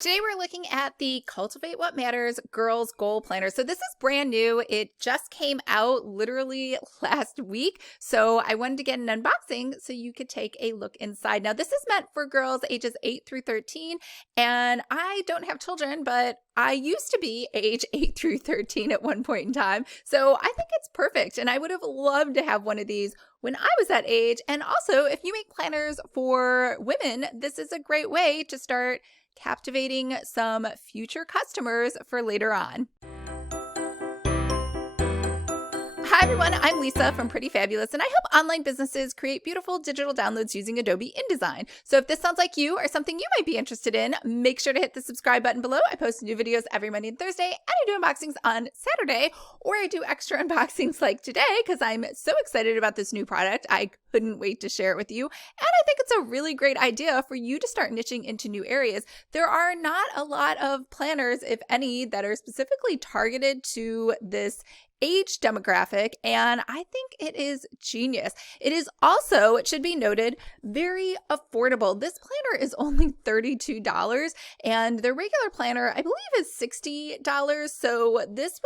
Today we're looking at the Cultivate What Matters Girls Goal Planner. So this is brand new. It just came out literally last week. So I wanted to get an unboxing so you could take a look inside. Now this is meant for girls ages 8 through 13. And I don't have children, but I used to be age 8 through 13 at one point in time. So I think it's perfect. And I would have loved to have one of these when I was that age. And also, if you make planners for women, this is a great way to start captivating some future customers for later on. Hi everyone, I'm Lisa from Pretty Fabulous, and I help online businesses create beautiful digital downloads using Adobe InDesign. So if this sounds like you or something you might be interested in, make sure to hit the subscribe button below. I post new videos every Monday and Thursday, and I do unboxings on Saturday, or I do extra unboxings like today because I'm so excited about this new product. I couldn't wait to share it with you, and I think it's a really great idea for you to start niching into new areas. There are not a lot of planners, if any, that are specifically targeted to this age demographic, and I think it is genius. It is also, it should be noted, very affordable. This planner is only $32, and their regular planner, I believe, is $60. So this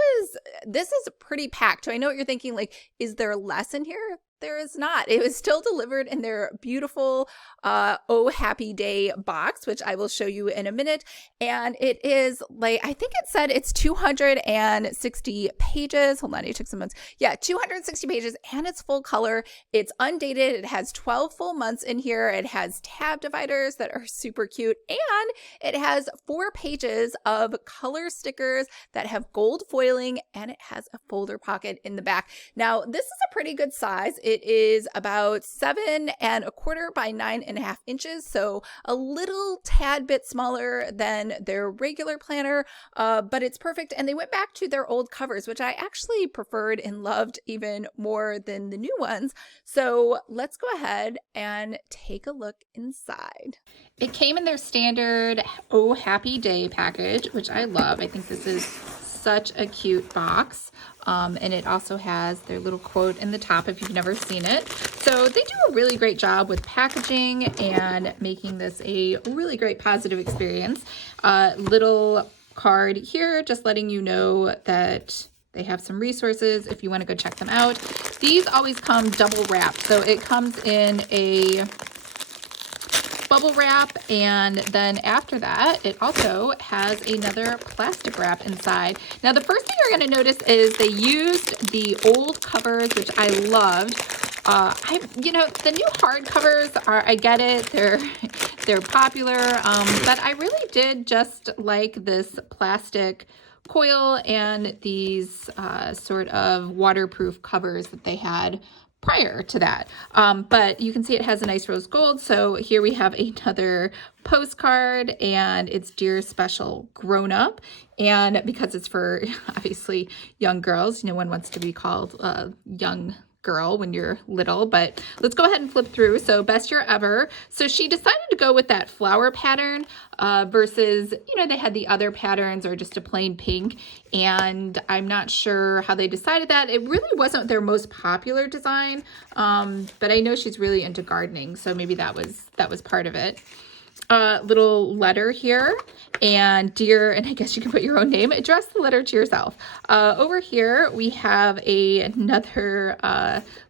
is pretty packed. So I know what you're thinking, like, is there less in here? There is not. It was still delivered in their beautiful Oh Happy Day box, which I will show you in a minute. And it is like, I think it said it's 260 pages. Hold on, I took some notes. Yeah, 260 pages, and it's full color. It's undated. It has 12 full months in here. It has tab dividers that are super cute. And it has 4 pages of color stickers that have gold foiling, and it has a folder pocket in the back. Now, this is a pretty good size. It is about 7 1/4 by 9 1/2 inches, so a little tad bit smaller than their regular planner, but it's perfect. And they went back to their old covers, which I actually preferred and loved even more than the new ones. So let's go ahead and take a look inside. It came in their standard Oh Happy Day package, which I love. I think this is such a cute box. And it also has their little quote in the top if you've never seen it. So they do a really great job with packaging and making this a really great positive experience. Little card here just letting you know that they have some resources if you want to go check them out. These always come double wrapped. So it comes in a bubble wrap, and then after that it also has another plastic wrap inside. Now the first thing you're going to notice is they used the old covers, which I loved. The new hard covers are, I get it, they're popular, but I really did just like this plastic coil and these sort of waterproof covers that they had prior to that. But you can see it has a nice rose gold. So here we have another postcard, and it's Dear Special Grown Up. And because it's for obviously young girls, no one wants to be called a young girl when you're little, but let's go ahead and flip through. So best year ever. So she decided to go with that flower pattern versus, they had the other patterns or just a plain pink. And I'm not sure how they decided that. It really wasn't their most popular design, but I know she's really into gardening. So maybe that was part of it. Little letter here, and dear, and I guess you can put your own name, address the letter to yourself. Over here we have another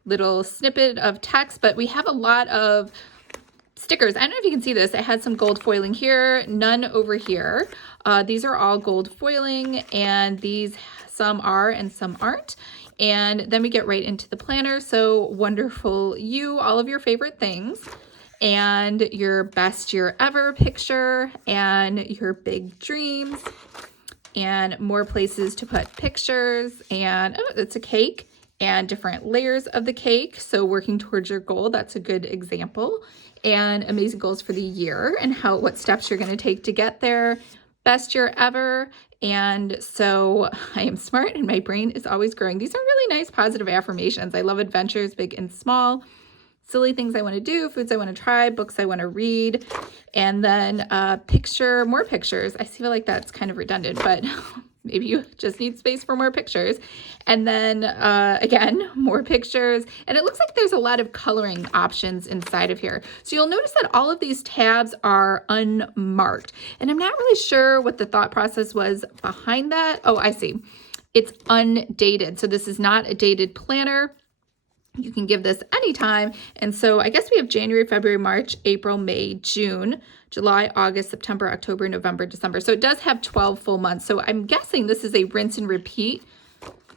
little snippet of text, but we have a lot of stickers. I don't know if you can see this. It had some gold foiling here, none over here. These are all gold foiling, and these, some are and some aren't. And then we get right into the planner. So wonderful you, all of your favorite things, and your best year ever picture, and your big dreams, and more places to put pictures, and it's a cake and different layers of the cake. So working towards your goal, that's a good example. And amazing goals for the year and what steps you're going to take to get there. Best year ever. And so I am smart and my brain is always growing. These are really nice positive affirmations. I love adventures, big and small. Silly things I want to do, foods I want to try, books I want to read, and then more pictures. I feel like that's kind of redundant, but maybe you just need space for more pictures. And then again, more pictures. And it looks like there's a lot of coloring options inside of here. So you'll notice that all of these tabs are unmarked. And I'm not really sure what the thought process was behind that. Oh, I see. It's undated. So this is not a dated planner. You can give this anytime. And so I guess we have January, February, March, April, May, June, July, August, September, October, November, December. So it does have 12 full months. So I'm guessing this is a rinse and repeat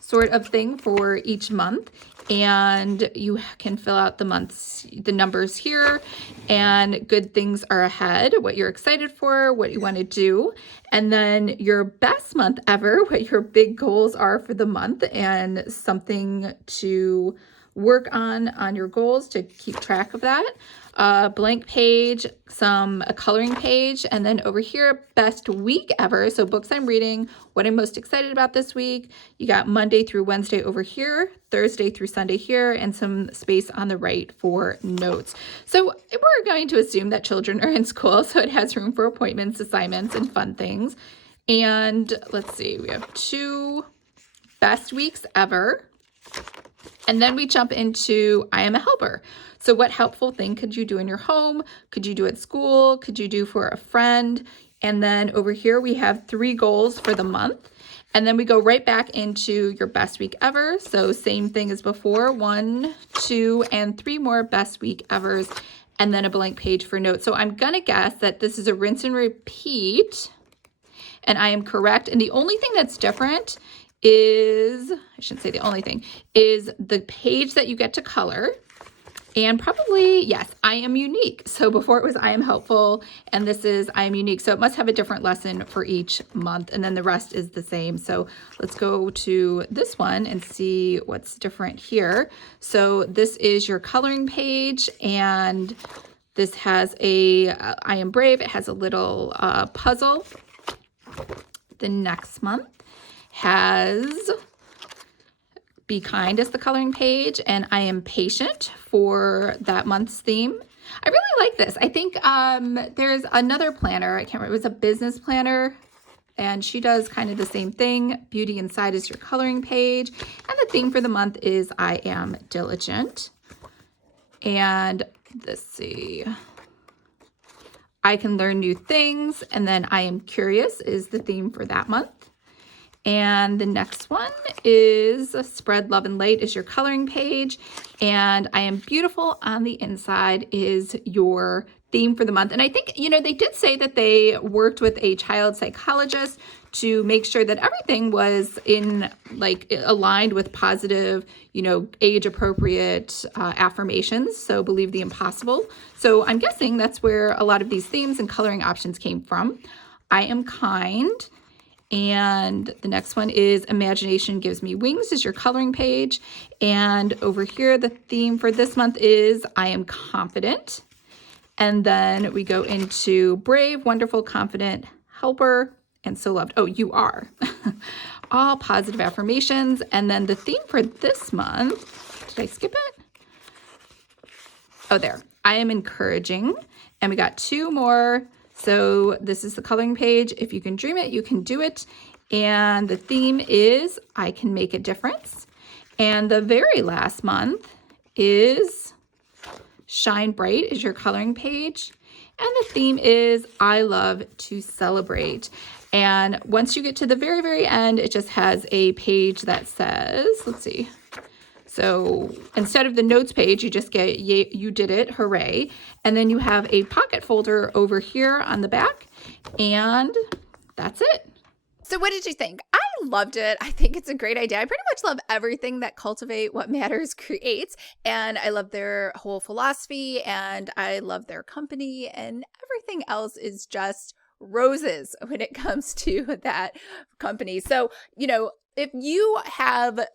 sort of thing for each month. And you can fill out the months, the numbers here, and good things are ahead, what you're excited for, what you want to do, and then your best month ever, what your big goals are for the month, and something to work on your goals to keep track of that. Blank page, a coloring page, and then over here, best week ever. So books I'm reading, what I'm most excited about this week. You got Monday through Wednesday over here, Thursday through Sunday here, and some space on the right for notes. So we're going to assume that children are in school, so it has room for appointments, assignments, and fun things. And let's see, we have 2 best weeks ever. And then we jump into I am a helper. So what helpful thing could you do in your home? Could you do at school? Could you do for a friend? And then over here we have 3 goals for the month. And then we go right back into your best week ever. So same thing as before, 1, 2, and 3 more best week evers, and then a blank page for notes. So I'm gonna guess that this is a rinse and repeat, and I am correct. And the only thing that's different is, I shouldn't say the only thing, is the page that you get to color. And probably, yes, I am unique. So before it was I am helpful, and this is I am unique. So it must have a different lesson for each month, and then the rest is the same. So let's go to this one and see what's different here. So this is your coloring page, and this has a I am brave. It has a little puzzle. The next month has Be Kind as the coloring page, and I am patient for that month's theme. I really like this. I think there's another planner, I can't remember, it was a business planner, and she does kind of the same thing. Beauty Inside is your coloring page, and the theme for the month is I am diligent. And let's see, I can learn new things, and then I am curious is the theme for that month. And the next one is Spread Love and Light is your coloring page. And I am beautiful on the inside is your theme for the month. And I think, they did say that they worked with a child psychologist to make sure that everything was aligned with positive, age appropriate affirmations. So believe the impossible. So I'm guessing that's where a lot of these themes and coloring options came from. I am kind. And the next one is Imagination Gives Me Wings is your coloring page. And over here, the theme for this month is I am confident. And then we go into Brave, Wonderful, Confident, Helper, and So Loved. Oh, you are. All positive affirmations. And then the theme for this month, did I skip it? Oh, there. I am encouraging. And we got 2 more. So this is the coloring page. If you can dream it, you can do it. And the theme is I can make a difference. And the very last month is Shine Bright is your coloring page. And the theme is I love to celebrate. And once you get to the very, very end, it just has a page that says, let's see. So instead of the notes page, you just get, you did it, hooray. And then you have a pocket folder over here on the back, and that's it. So what did you think? I loved it. I think it's a great idea. I pretty much love everything that Cultivate What Matters creates. And I love their whole philosophy, and I love their company, and everything else is just roses when it comes to that company. So, if you have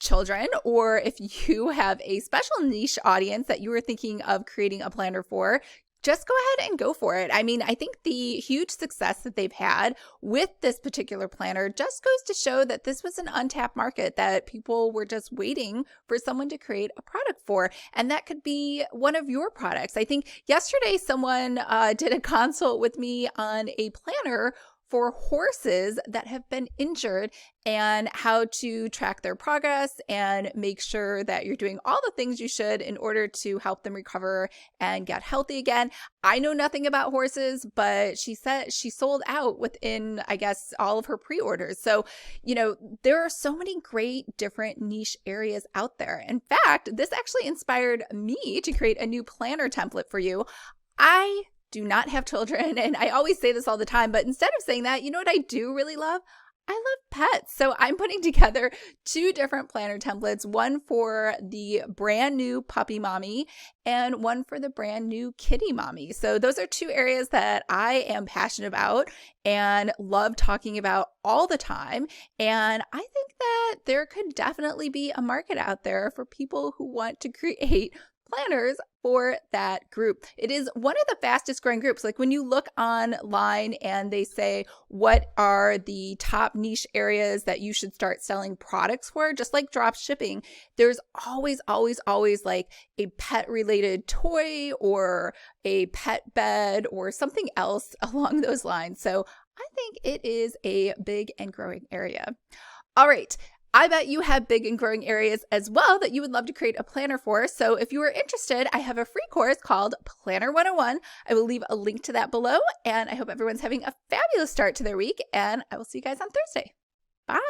children, or if you have a special niche audience that you were thinking of creating a planner for, just go ahead and go for it. I mean, I think the huge success that they've had with this particular planner just goes to show that this was an untapped market that people were just waiting for someone to create a product for. And that could be one of your products. I think yesterday someone did a consult with me on a planner for horses that have been injured and how to track their progress and make sure that you're doing all the things you should in order to help them recover and get healthy again. I know nothing about horses, but she said she sold out within, I guess, all of her pre-orders. So, there are so many great different niche areas out there. In fact, this actually inspired me to create a new planner template for you. I do not have children, and I always say this all the time, but instead of saying that, you know what I do really love? I love pets. So I'm putting together 2 different planner templates, one for the brand new puppy mommy and one for the brand new kitty mommy. So those are 2 areas that I am passionate about and love talking about all the time. And I think that there could definitely be a market out there for people who want to create planners for that group. It is one of the fastest growing groups. Like when you look online and they say, what are the top niche areas that you should start selling products for, just like drop shipping, there's always like a pet related toy or a pet bed or something else along those lines. So I think it is a big and growing area. All right. I bet you have big and growing areas as well that you would love to create a planner for. So if you are interested, I have a free course called Planner 101. I will leave a link to that below. And I hope everyone's having a fabulous start to their week. And I will see you guys on Thursday. Bye.